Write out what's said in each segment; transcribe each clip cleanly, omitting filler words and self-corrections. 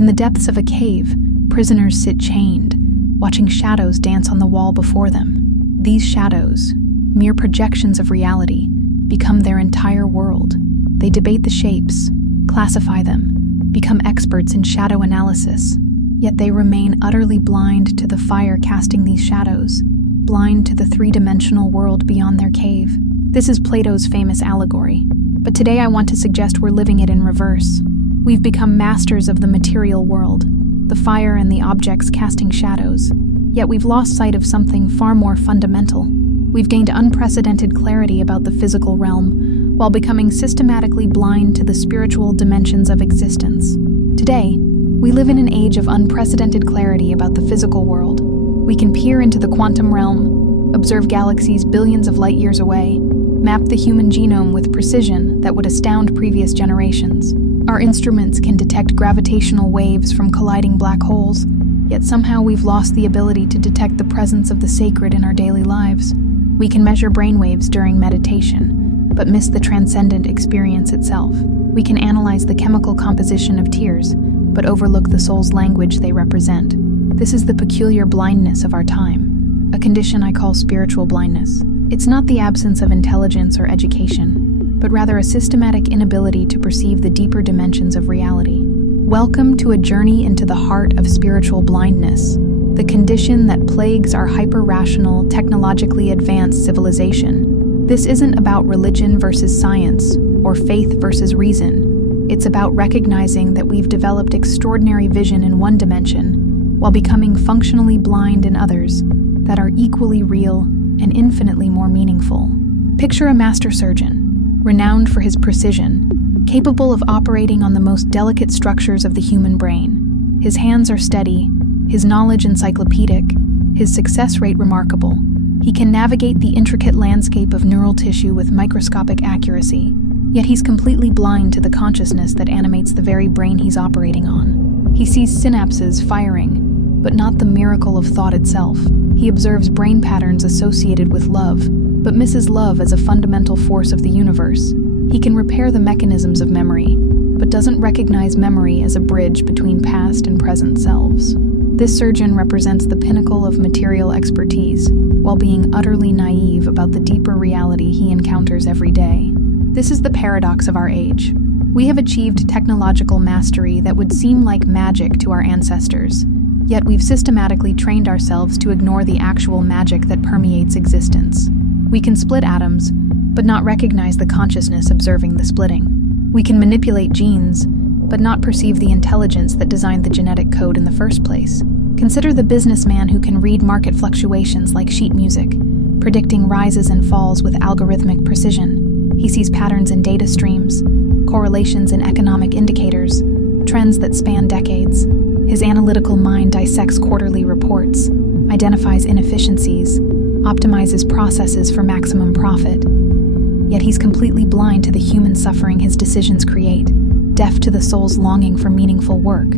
In the depths of a cave, prisoners sit chained, watching shadows dance on the wall before them. These shadows, mere projections of reality, become their entire world. They debate the shapes, classify them, become experts in shadow analysis, yet they remain utterly blind to the fire casting these shadows, blind to the three-dimensional world beyond their cave. This is Plato's famous allegory, but today I want to suggest we're living it in reverse. We've become masters of the material world, the fire and the objects casting shadows, yet we've lost sight of something far more fundamental. We've gained unprecedented clarity about the physical realm, while becoming systematically blind to the spiritual dimensions of existence. Today, we live in an age of unprecedented clarity about the physical world. We can peer into the quantum realm, observe galaxies billions of light years away, map the human genome with precision that would astound previous generations. Our instruments can detect gravitational waves from colliding black holes, yet somehow we've lost the ability to detect the presence of the sacred in our daily lives. We can measure brainwaves during meditation, but miss the transcendent experience itself. We can analyze the chemical composition of tears, but overlook the soul's language they represent. This is the peculiar blindness of our time, a condition I call spiritual blindness. It's not the absence of intelligence or education, but rather a systematic inability to perceive the deeper dimensions of reality. Welcome to a journey into the heart of spiritual blindness, the condition that plagues our hyper-rational, technologically advanced civilization. This isn't about religion versus science, or faith versus reason. It's about recognizing that we've developed extraordinary vision in one dimension, while becoming functionally blind in others that are equally real and infinitely more meaningful. Picture a master surgeon, renowned for his precision, capable of operating on the most delicate structures of the human brain. His hands are steady, his knowledge encyclopedic, his success rate remarkable. He can navigate the intricate landscape of neural tissue with microscopic accuracy, yet he's completely blind to the consciousness that animates the very brain he's operating on. He sees synapses firing, but not the miracle of thought itself. He observes brain patterns associated with love, but misses love as a fundamental force of the universe. He can repair the mechanisms of memory, but doesn't recognize memory as a bridge between past and present selves. This surgeon represents the pinnacle of material expertise, while being utterly naive about the deeper reality he encounters every day. This is the paradox of our age. We have achieved technological mastery that would seem like magic to our ancestors, yet we've systematically trained ourselves to ignore the actual magic that permeates existence. We can split atoms, but not recognize the consciousness observing the splitting. We can manipulate genes, but not perceive the intelligence that designed the genetic code in the first place. Consider the businessman who can read market fluctuations like sheet music, predicting rises and falls with algorithmic precision. He sees patterns in data streams, correlations in economic indicators, trends that span decades. His analytical mind dissects quarterly reports, identifies inefficiencies, optimizes processes for maximum profit. Yet he's completely blind to the human suffering his decisions create, deaf to the soul's longing for meaningful work.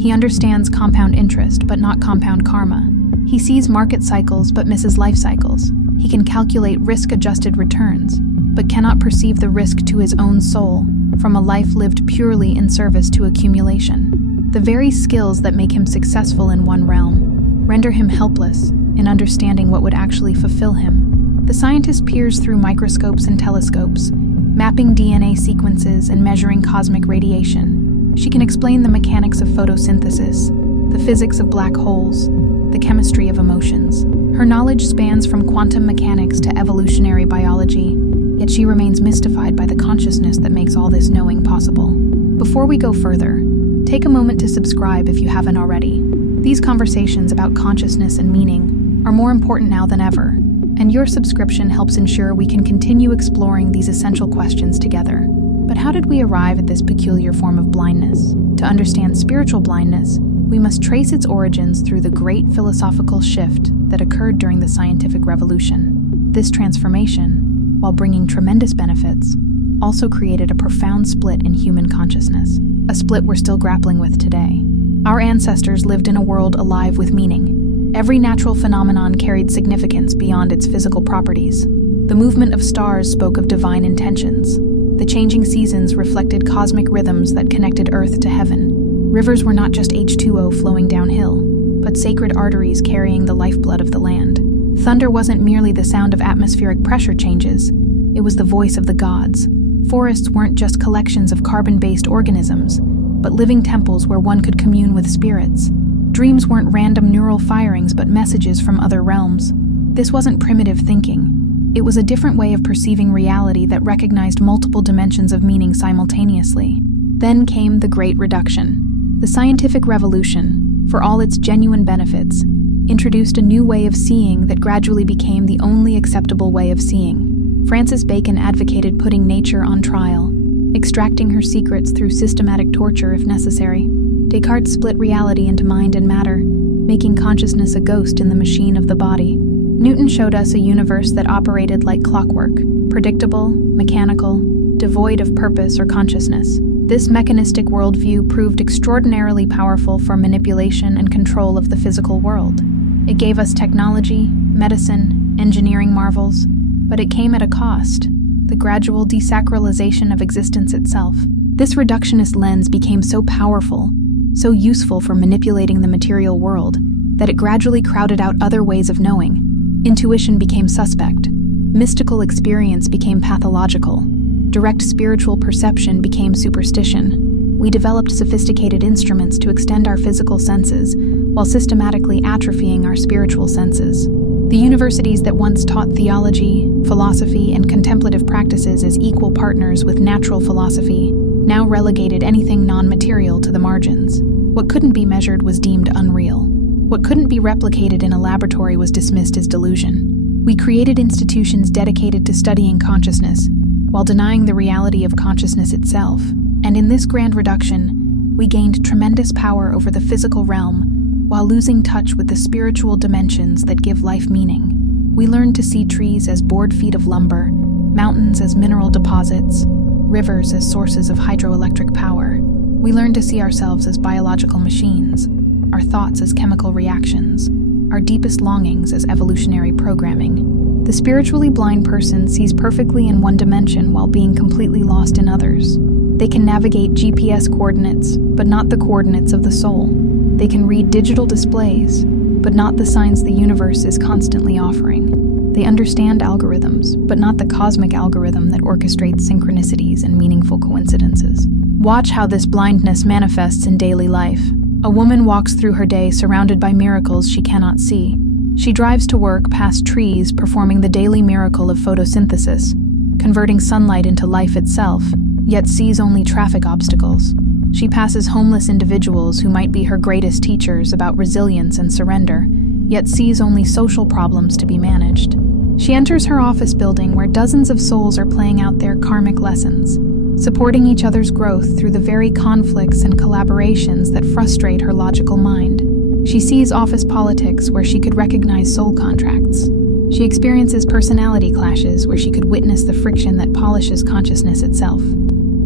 He understands compound interest, but not compound karma. He sees market cycles, but misses life cycles. He can calculate risk-adjusted returns, but cannot perceive the risk to his own soul from a life lived purely in service to accumulation. The very skills that make him successful in one realm render him helpless in understanding what would actually fulfill him. The scientist peers through microscopes and telescopes, mapping DNA sequences and measuring cosmic radiation. She can explain the mechanics of photosynthesis, the physics of black holes, the chemistry of emotions. Her knowledge spans from quantum mechanics to evolutionary biology, yet she remains mystified by the consciousness that makes all this knowing possible. Before we go further, take a moment to subscribe if you haven't already. These conversations about consciousness and meaning are more important now than ever, and your subscription helps ensure we can continue exploring these essential questions together. But how did we arrive at this peculiar form of blindness? To understand spiritual blindness, we must trace its origins through the great philosophical shift that occurred during the scientific revolution. This transformation, while bringing tremendous benefits, also created a profound split in human consciousness, a split we're still grappling with today. Our ancestors lived in a world alive with meaning. Every natural phenomenon carried significance beyond its physical properties. The movement of stars spoke of divine intentions. The changing seasons reflected cosmic rhythms that connected Earth to heaven. Rivers were not just H2O flowing downhill, but sacred arteries carrying the lifeblood of the land. Thunder wasn't merely the sound of atmospheric pressure changes, it was the voice of the gods. Forests weren't just collections of carbon-based organisms, but living temples where one could commune with spirits. Dreams weren't random neural firings, but messages from other realms. This wasn't primitive thinking. It was a different way of perceiving reality that recognized multiple dimensions of meaning simultaneously. Then came the Great Reduction. The scientific revolution, for all its genuine benefits, introduced a new way of seeing that gradually became the only acceptable way of seeing. Francis Bacon advocated putting nature on trial, extracting her secrets through systematic torture if necessary. Descartes split reality into mind and matter, making consciousness a ghost in the machine of the body. Newton showed us a universe that operated like clockwork, predictable, mechanical, devoid of purpose or consciousness. This mechanistic worldview proved extraordinarily powerful for manipulation and control of the physical world. It gave us technology, medicine, engineering marvels, but it came at a cost: the gradual desacralization of existence itself. This reductionist lens became so powerful, so useful for manipulating the material world, that it gradually crowded out other ways of knowing. Intuition became suspect. Mystical experience became pathological. Direct spiritual perception became superstition. We developed sophisticated instruments to extend our physical senses, while systematically atrophying our spiritual senses. The universities that once taught theology, philosophy, and contemplative practices as equal partners with natural philosophy now relegated anything non-material to the margins. What couldn't be measured was deemed unreal. What couldn't be replicated in a laboratory was dismissed as delusion. We created institutions dedicated to studying consciousness, while denying the reality of consciousness itself. And in this grand reduction, we gained tremendous power over the physical realm, while losing touch with the spiritual dimensions that give life meaning. We learned to see trees as board feet of lumber, mountains as mineral deposits, rivers as sources of hydroelectric power. We learned to see ourselves as biological machines, our thoughts as chemical reactions, our deepest longings as evolutionary programming. The spiritually blind person sees perfectly in one dimension while being completely lost in others. They can navigate GPS coordinates, but not the coordinates of the soul. They can read digital displays, but not the signs the universe is constantly offering. They understand algorithms, but not the cosmic algorithm that orchestrates synchronicities and meaningful coincidences. Watch how this blindness manifests in daily life. A woman walks through her day surrounded by miracles she cannot see. She drives to work past trees performing the daily miracle of photosynthesis, converting sunlight into life itself, yet sees only traffic obstacles. She passes homeless individuals who might be her greatest teachers about resilience and surrender, yet sees only social problems to be managed. She enters her office building where dozens of souls are playing out their karmic lessons, supporting each other's growth through the very conflicts and collaborations that frustrate her logical mind. She sees office politics where she could recognize soul contracts. She experiences personality clashes where she could witness the friction that polishes consciousness itself.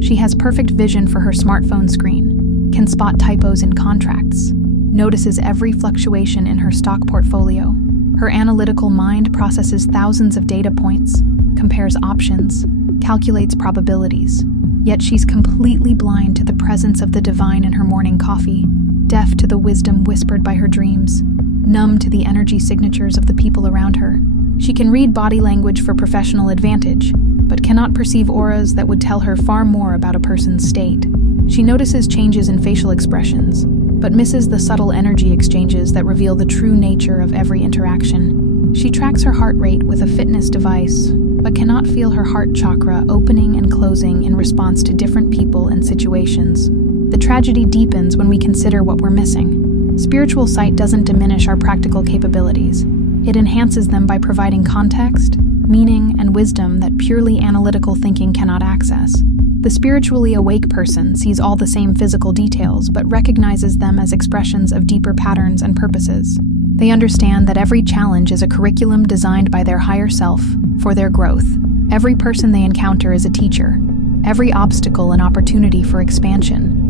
She has perfect vision for her smartphone screen, can spot typos in contracts, notices every fluctuation in her stock portfolio. Her analytical mind processes thousands of data points, compares options, calculates probabilities. Yet she's completely blind to the presence of the divine in her morning coffee, deaf to the wisdom whispered by her dreams, numb to the energy signatures of the people around her. She can read body language for professional advantage, but cannot perceive auras that would tell her far more about a person's state. She notices changes in facial expressions, but misses the subtle energy exchanges that reveal the true nature of every interaction. She tracks her heart rate with a fitness device, but cannot feel her heart chakra opening and closing in response to different people and situations. The tragedy deepens when we consider what we're missing. Spiritual sight doesn't diminish our practical capabilities. It enhances them by providing context, meaning, and wisdom that purely analytical thinking cannot access. The spiritually awake person sees all the same physical details, but recognizes them as expressions of deeper patterns and purposes. They understand that every challenge is a curriculum designed by their higher self for their growth. Every person they encounter is a teacher, every obstacle an opportunity for expansion.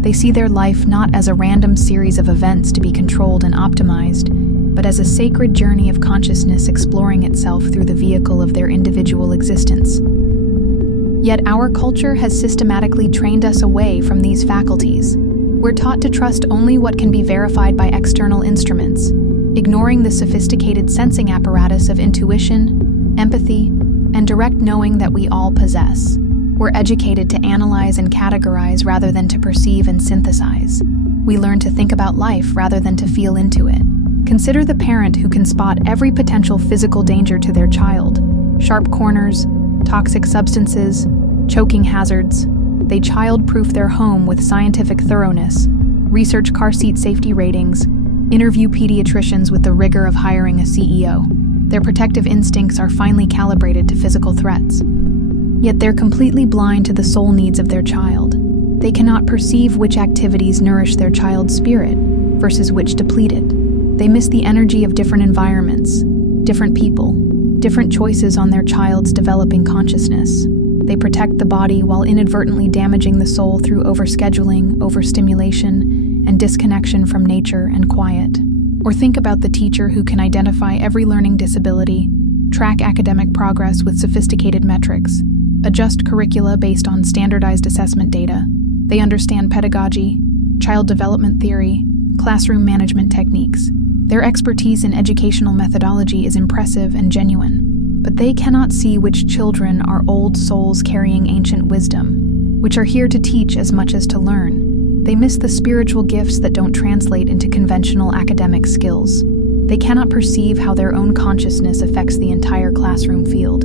They see their life not as a random series of events to be controlled and optimized, but as a sacred journey of consciousness exploring itself through the vehicle of their individual existence. Yet our culture has systematically trained us away from these faculties. We're taught to trust only what can be verified by external instruments, ignoring the sophisticated sensing apparatus of intuition, empathy, and direct knowing that we all possess. We're educated to analyze and categorize rather than to perceive and synthesize. We learn to think about life rather than to feel into it. Consider the parent who can spot every potential physical danger to their child: sharp corners, toxic substances, choking hazards. They child-proof their home with scientific thoroughness, research car seat safety ratings, interview pediatricians with the rigor of hiring a CEO. Their protective instincts are finely calibrated to physical threats. Yet they're completely blind to the soul needs of their child. They cannot perceive which activities nourish their child's spirit versus which deplete it. They miss the energy of different environments, different people, different choices on their child's developing consciousness. They protect the body while inadvertently damaging the soul through overscheduling, overstimulation, and disconnection from nature and quiet. Or think about the teacher who can identify every learning disability, track academic progress with sophisticated metrics, adjust curricula based on standardized assessment data. They understand pedagogy, child development theory, classroom management techniques. Their expertise in educational methodology is impressive and genuine, but they cannot see which children are old souls carrying ancient wisdom, which are here to teach as much as to learn. They miss the spiritual gifts that don't translate into conventional academic skills. They cannot perceive how their own consciousness affects the entire classroom field,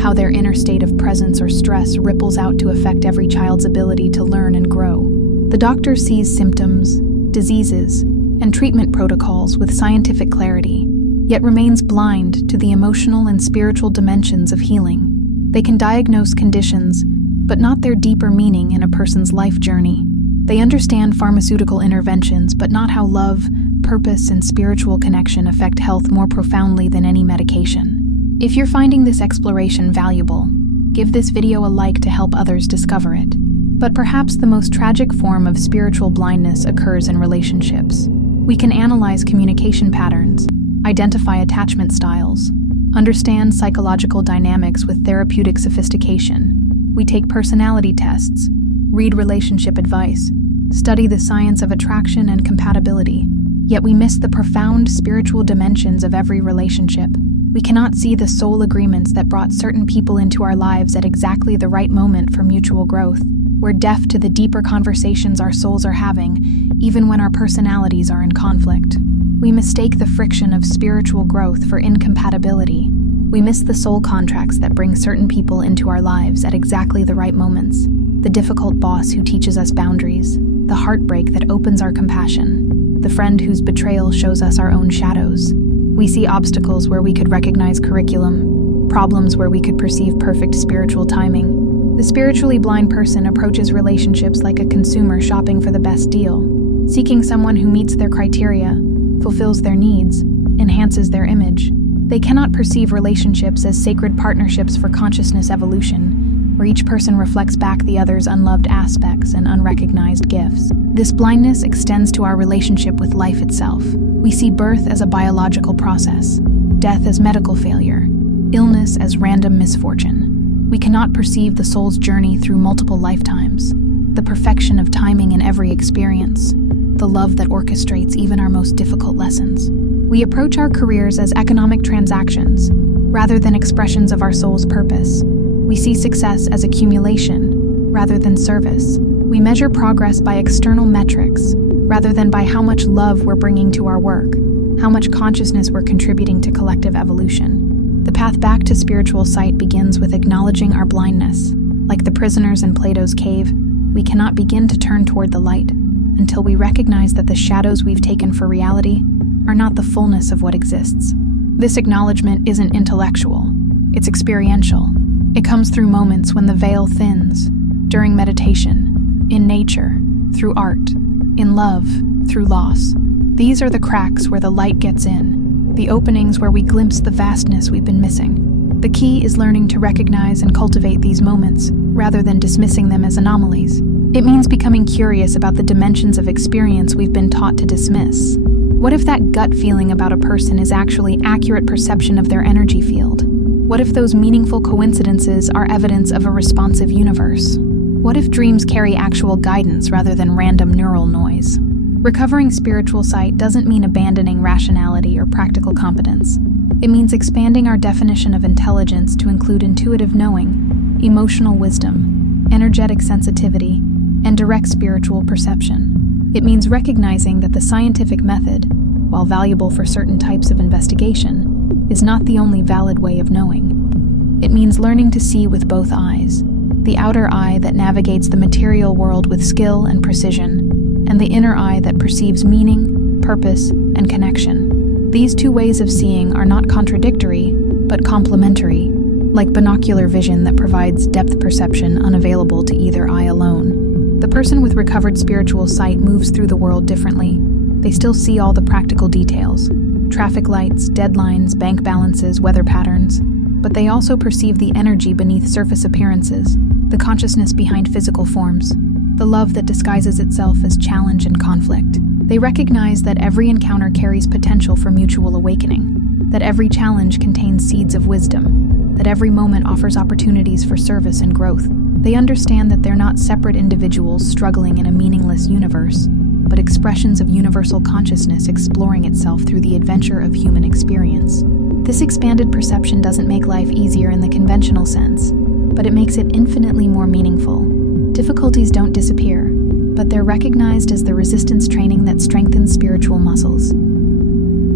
how their inner state of presence or stress ripples out to affect every child's ability to learn and grow. The doctor sees symptoms, diseases, and treatment protocols with scientific clarity, yet remains blind to the emotional and spiritual dimensions of healing. They can diagnose conditions, but not their deeper meaning in a person's life journey. They understand pharmaceutical interventions, but not how love, purpose, and spiritual connection affect health more profoundly than any medication. If you're finding this exploration valuable, give this video a like to help others discover it. But perhaps the most tragic form of spiritual blindness occurs in relationships. We can analyze communication patterns, identify attachment styles, understand psychological dynamics with therapeutic sophistication. We take personality tests, read relationship advice, study the science of attraction and compatibility, yet we miss the profound spiritual dimensions of every relationship. We cannot see the soul agreements that brought certain people into our lives at exactly the right moment for mutual growth. We're deaf to the deeper conversations our souls are having, even when our personalities are in conflict. We mistake the friction of spiritual growth for incompatibility. We miss the soul contracts that bring certain people into our lives at exactly the right moments. The difficult boss who teaches us boundaries, the heartbreak that opens our compassion, the friend whose betrayal shows us our own shadows. We see obstacles where we could recognize curriculum, problems where we could perceive perfect spiritual timing. The spiritually blind person approaches relationships like a consumer shopping for the best deal, seeking someone who meets their criteria, fulfills their needs, enhances their image. They cannot perceive relationships as sacred partnerships for consciousness evolution, where each person reflects back the other's unloved aspects and unrecognized gifts. This blindness extends to our relationship with life itself. We see birth as a biological process, death as medical failure, illness as random misfortune. We cannot perceive the soul's journey through multiple lifetimes, the perfection of timing in every experience, the love that orchestrates even our most difficult lessons. We approach our careers as economic transactions, rather than expressions of our soul's purpose. We see success as accumulation, rather than service. We measure progress by external metrics, rather than by how much love we're bringing to our work, how much consciousness we're contributing to collective evolution. The path back to spiritual sight begins with acknowledging our blindness. Like the prisoners in Plato's cave, we cannot begin to turn toward the light until we recognize that the shadows we've taken for reality are not the fullness of what exists. This acknowledgement isn't intellectual, it's experiential. It comes through moments when the veil thins, during meditation, in nature, through art, in love, through loss. These are the cracks where the light gets in, the openings where we glimpse the vastness we've been missing. The key is learning to recognize and cultivate these moments, rather than dismissing them as anomalies. It means becoming curious about the dimensions of experience we've been taught to dismiss. What if that gut feeling about a person is actually accurate perception of their energy field? What if those meaningful coincidences are evidence of a responsive universe? What if dreams carry actual guidance rather than random neural noise? Recovering spiritual sight doesn't mean abandoning rationality or practical competence. It means expanding our definition of intelligence to include intuitive knowing, emotional wisdom, energetic sensitivity, and direct spiritual perception. It means recognizing that the scientific method, while valuable for certain types of investigation, is not the only valid way of knowing. It means learning to see with both eyes, the outer eye that navigates the material world with skill and precision, and the inner eye that perceives meaning, purpose, and connection. These two ways of seeing are not contradictory, but complementary, like binocular vision that provides depth perception unavailable to either eye alone. The person with recovered spiritual sight moves through the world differently. They still see all the practical details, traffic lights, deadlines, bank balances, weather patterns, but they also perceive the energy beneath surface appearances, the consciousness behind physical forms, the love that disguises itself as challenge and conflict. They recognize that every encounter carries potential for mutual awakening, that every challenge contains seeds of wisdom, that every moment offers opportunities for service and growth. They understand that they're not separate individuals struggling in a meaningless universe, but expressions of universal consciousness exploring itself through the adventure of human experience. This expanded perception doesn't make life easier in the conventional sense, but it makes it infinitely more meaningful. Difficulties don't disappear, but they're recognized as the resistance training that strengthens spiritual muscles.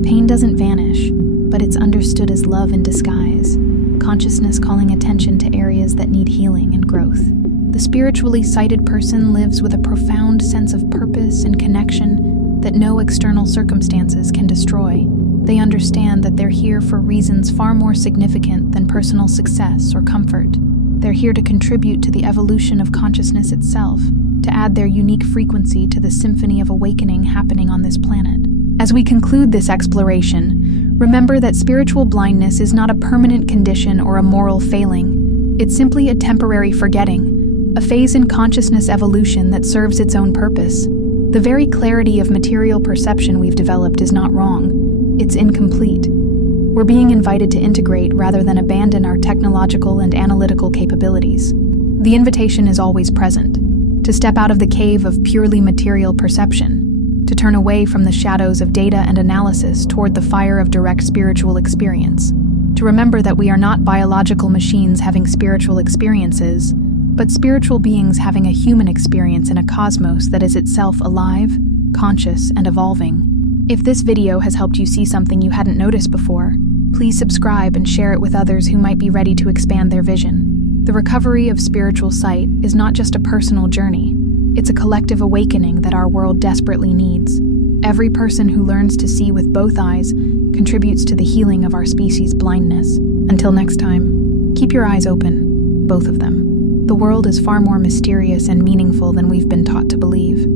Pain doesn't vanish, but it's understood as love in disguise, consciousness calling attention to areas that need healing and growth. The spiritually sighted person lives with a profound sense of purpose and connection that no external circumstances can destroy. They understand that they're here for reasons far more significant than personal success or comfort. They're here to contribute to the evolution of consciousness itself, to add their unique frequency to the symphony of awakening happening on this planet. As we conclude this exploration, remember that spiritual blindness is not a permanent condition or a moral failing. It's simply a temporary forgetting, a phase in consciousness evolution that serves its own purpose. The very clarity of material perception we've developed is not wrong. It's incomplete. We're being invited to integrate rather than abandon our technological and analytical capabilities. The invitation is always present, to step out of the cave of purely material perception, to turn away from the shadows of data and analysis toward the fire of direct spiritual experience, to remember that we are not biological machines having spiritual experiences, but spiritual beings having a human experience in a cosmos that is itself alive, conscious, and evolving. If this video has helped you see something you hadn't noticed before, please subscribe and share it with others who might be ready to expand their vision. The recovery of spiritual sight is not just a personal journey, it's a collective awakening that our world desperately needs. Every person who learns to see with both eyes contributes to the healing of our species' blindness. Until next time, keep your eyes open, both of them. The world is far more mysterious and meaningful than we've been taught to believe.